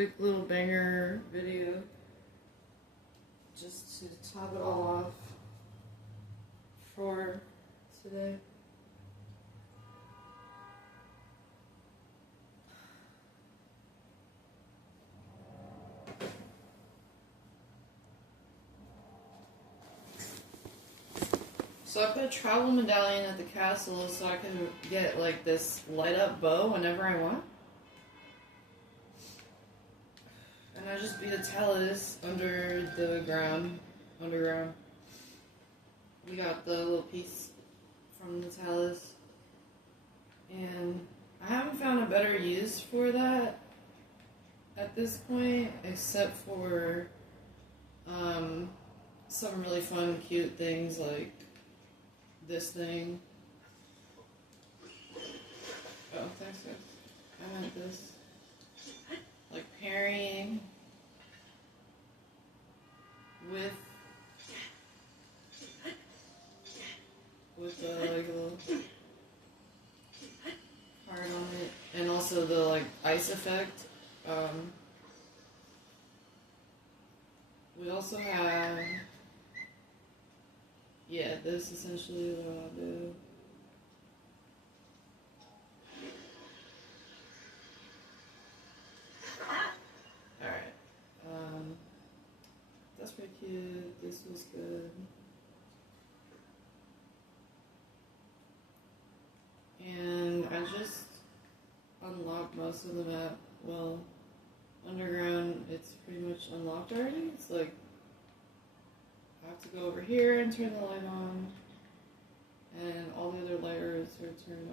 quick little banger video just to top it all off for today. So I put a travel medallion at the castle so I can get like this light up bow whenever I want. And I just beat a talus under the underground. We got the little piece from the talus. And I haven't found a better use for that at this point, except for some really fun, cute things like this thing. Oh, thanks guys. I meant this. Like parrying with the like little card on it, and also the like ice effect. We also have, yeah, this essentially what I'll do. Alright. That's pretty cute. This was good. And I just unlocked most of the map. Well, underground, it's pretty much unlocked already. It's like I have to go over here and turn the light on, and all the other lighters are turned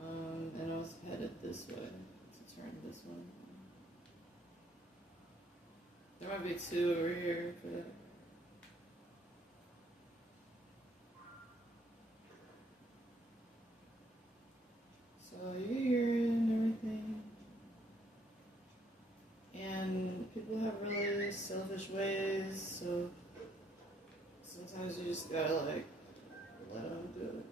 on. And I was headed this way to turn this one. There might be two over here for that. So you hear it and everything. And people have really selfish ways, so sometimes you just gotta like let them do it.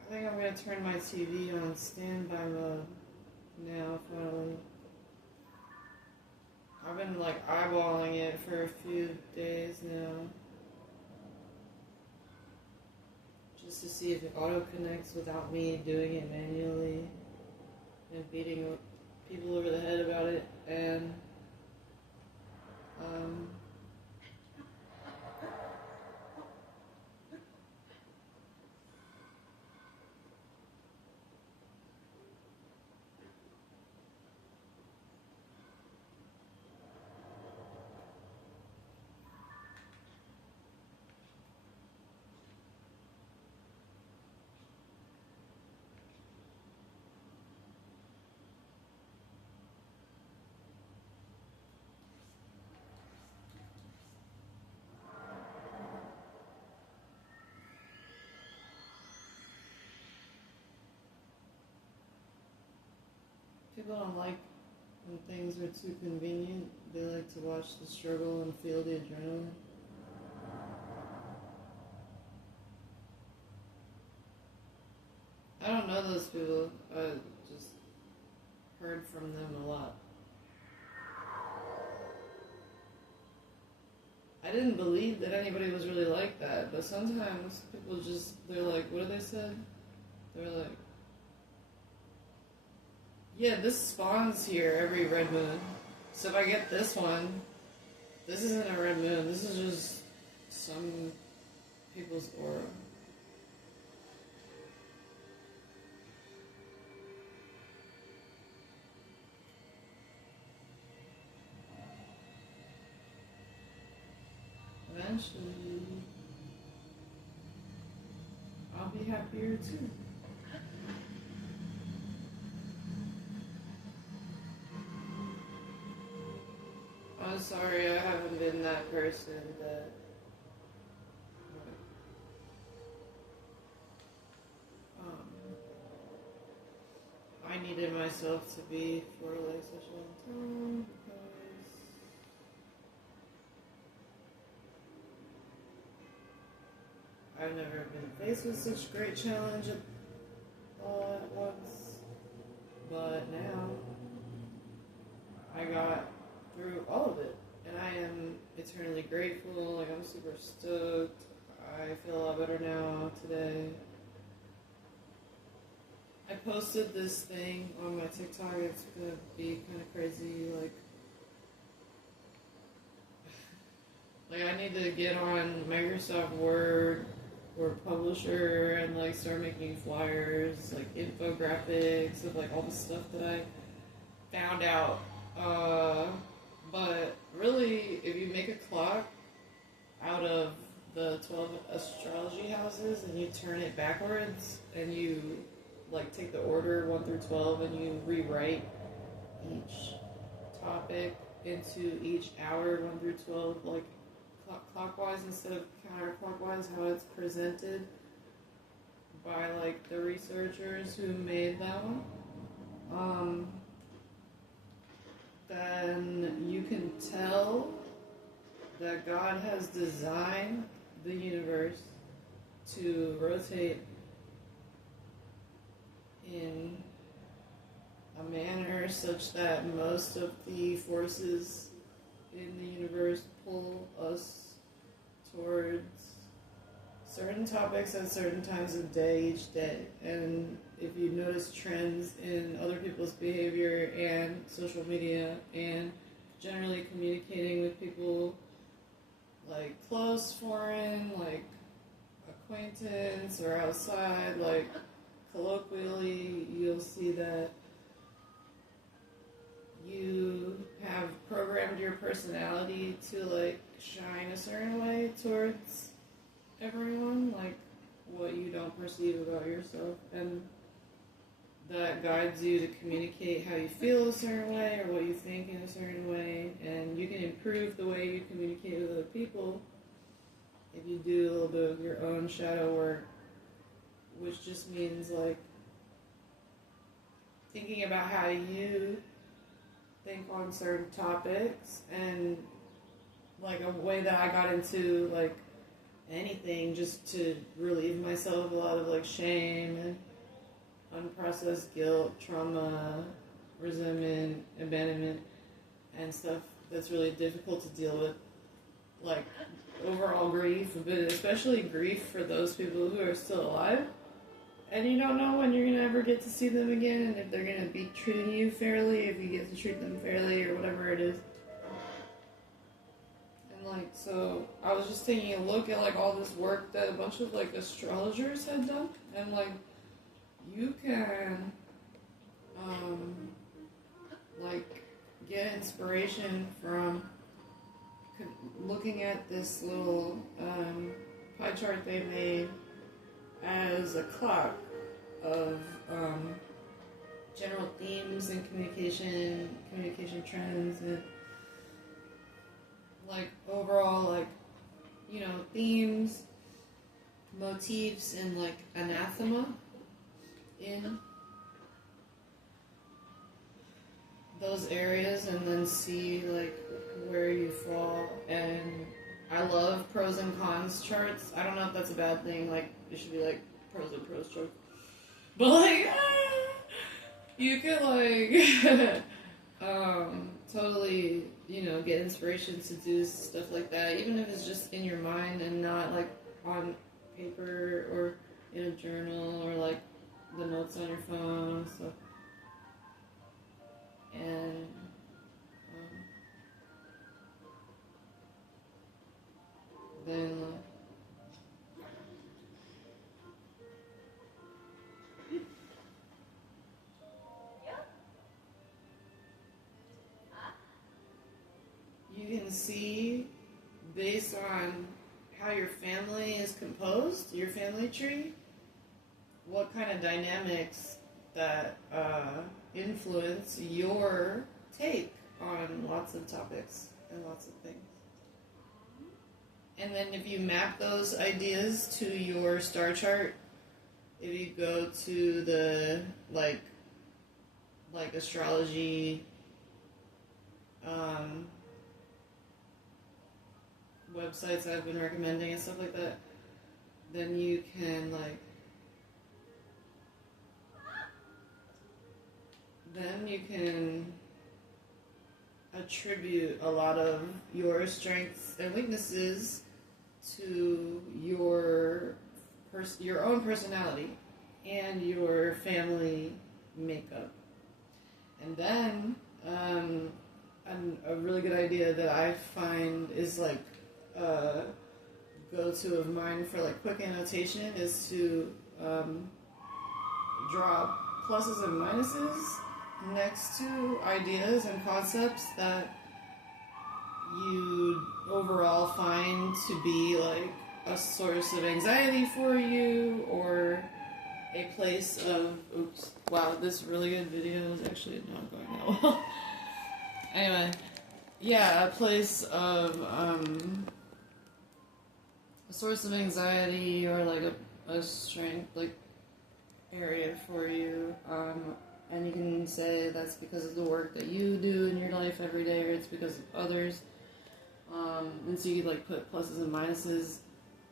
I think I'm gonna turn my TV on standby mode now, finally. I've been like eyeballing it for a few days now. Just to see if it auto connects without me doing it manually and beating people over the head about it. And people don't like when things are too convenient. They like to watch the struggle and feel the adrenaline. I don't know those people. I just heard from them a lot. I didn't believe that anybody was really like that, but sometimes people just, they're like, what do they say? They're like, yeah, this spawns here every red moon. So if I get this one, this isn't a red moon, this is just some people's aura. Eventually, I'll be happier too. I'm sorry, I haven't been that person that I needed myself to be for like such a long time, because I've never been faced with such great challenge all at once. But now, I got through all of it. And I am eternally grateful. Like, I'm super stoked. I feel a lot better now today. I posted this thing on my TikTok. It's gonna be kind of crazy. Like I need to get on Microsoft Word or Publisher and like start making flyers, like infographics of like all the stuff that I found out. But really, if you make a clock out of the 12 astrology houses and you turn it backwards and you like take the order 1 through 12 and you rewrite each topic into each hour 1 through 12 like clockwise instead of counterclockwise, how it's presented by like the researchers who made them, then you can tell that God has designed the universe to rotate in a manner such that most of the forces in the universe pull us towards certain topics at certain times of day each day. And if you notice trends in other people's behavior and social media and generally communicating with people like close, foreign, like acquaintance or outside, like colloquially, you'll see that you have programmed your personality to like shine a certain way towards everyone, like what you don't perceive about yourself, and that guides you to communicate how you feel a certain way or what you think in a certain way, and you can improve the way you communicate with other people if you do a little bit of your own shadow work, which just means like thinking about how you think on certain topics, and like a way that I got into like anything just to relieve myself of a lot of like shame and unprocessed guilt, trauma, resentment, abandonment, and stuff that's really difficult to deal with, like overall grief, but especially grief for those people who are still alive. And you don't know when you're going to ever get to see them again, and if they're going to be treating you fairly, if you get to treat them fairly, or whatever it is. And like, so I was just taking a look at like all this work that a bunch of like astrologers had done, and like you can like get inspiration from looking at this little pie chart they made as a clock of general themes and communication trends, and like overall like, you know, themes, motifs, and like anathema in those areas, and then see like where you fall. And I love pros and cons charts. I don't know if that's a bad thing, like it should be like pros and pros charts, but like you could like totally, you know, get inspiration to do stuff like that, even if it's just in your mind and not like on paper or in a journal or like the notes on your phone. So and then you can see, based on how your family is composed, your family tree, what kind of dynamics that influence your take on lots of topics and lots of things. And then if you map those ideas to your star chart, if you go to the like astrology websites I've been recommending and stuff like that, then you can like attribute a lot of your strengths and weaknesses to your own personality and your family makeup. And then a really good idea that I find is like a go-to of mine for like quick annotation is to draw pluses and minuses next to ideas and concepts that you overall find to be like a source of anxiety for you, or a place of, oops, wow, this really good video is actually not going that well. Anyway, yeah, a place of, a source of anxiety, or like a strength, like, area for you, and you can say that's because of the work that you do in your life every day, or it's because of others, and so you could like put pluses and minuses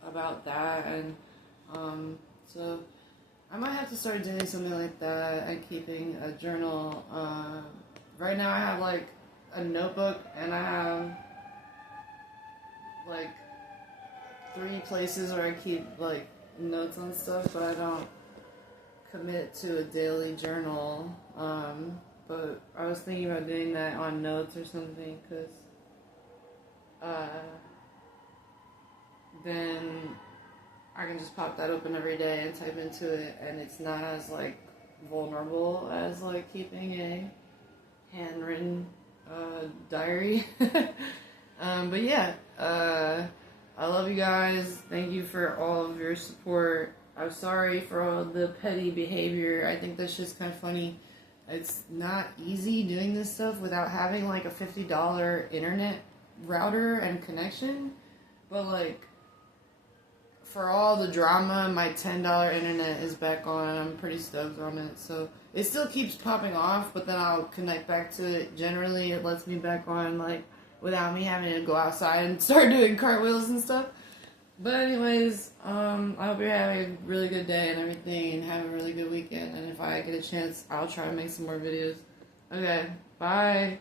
about that, and so I might have to start doing something like that and keeping a journal. Right now I have like a notebook, and I have like 3 places where I keep like notes on stuff, but I don't commit to a daily journal. But I was thinking about doing that on notes or something, because then I can just pop that open every day and type into it, and it's not as like vulnerable as like keeping a handwritten diary. But yeah, I love you guys. Thank you for all of your support. I'm sorry for all the petty behavior. I think that's just kind of funny. It's not easy doing this stuff without having like a $50 internet router and connection, but like for all the drama, my $10 internet is back on. I'm pretty stoked on it. So it still keeps popping off, but then I'll connect back to it. Generally, it lets me back on like without me having to go outside and start doing cartwheels and stuff. But anyways, I hope you're having a really good day and everything, and have a really good weekend. And if I get a chance, I'll try to make some more videos. Okay, bye.